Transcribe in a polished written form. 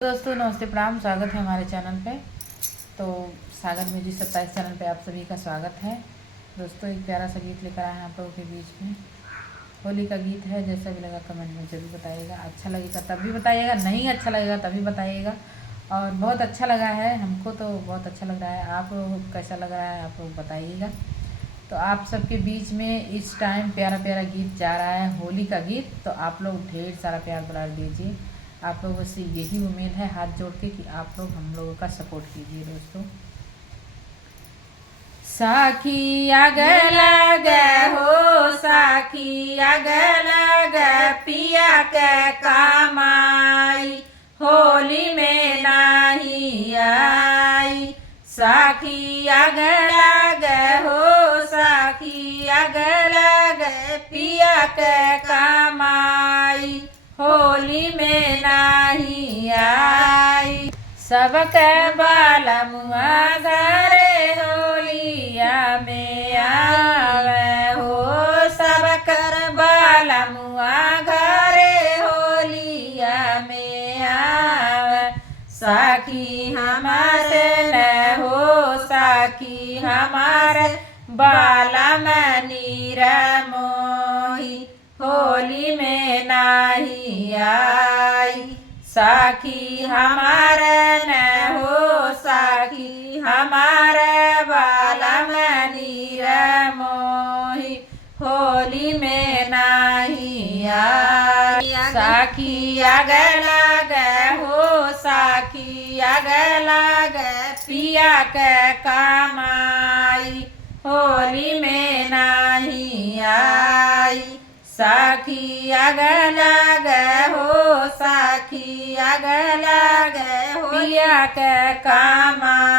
दोस्तों नमस्ते प्रणाम, स्वागत है हमारे चैनल पे। तो सागर म्यूजिक 27 चैनल पे आप सभी का स्वागत है। दोस्तों एक प्यारा सा गीत लेकर आए हैं आप लोगों के बीच में। होली का गीत है, जैसा भी लगा कमेंट में जरूर बताइएगा। अच्छा लगेगा तब भी बताइएगा, नहीं अच्छा लगेगा तभी बताइएगा। और बहुत अच्छा लगा है, हमको तो बहुत अच्छा लग रहा है। आप लोगों को कैसा लग रहा है आप लोग बताइएगा। तो आप सबके बीच में इस टाइम प्यारा प्यारा गीत जा रहा है, होली का गीत। तो आप लोग ढेर सारा प्यार दुलार दीजिए। आप लोगों से यही उम्मीद है हाथ जोड़ के कि आप लोग हम लोगों का सपोर्ट कीजिए। दोस्तों साखी आग लग हो, साखी आग लग पिया के कमाई, होली में नहीं आई। साखी आग लग हो, साखी आग लग पिया के कमाई, होली में नहीं आई। सबके बालमुआ घरे होलिया में आवे हो, सबकर बालमुआ घरे होलिया में आवे। साखी हमारे न हो, साखी हमारे बाला नीर मोही, होली में नहीं आई। साखी हमारे न हो, साखी हमारे बाला नीर मोही, होली में नहीं आई। साखी आग लग हो, साखी आग लग पिया के कमाई, होली में नहीं आई। साखी आग लग हो, साखी आग लग हो पिया के कमाई।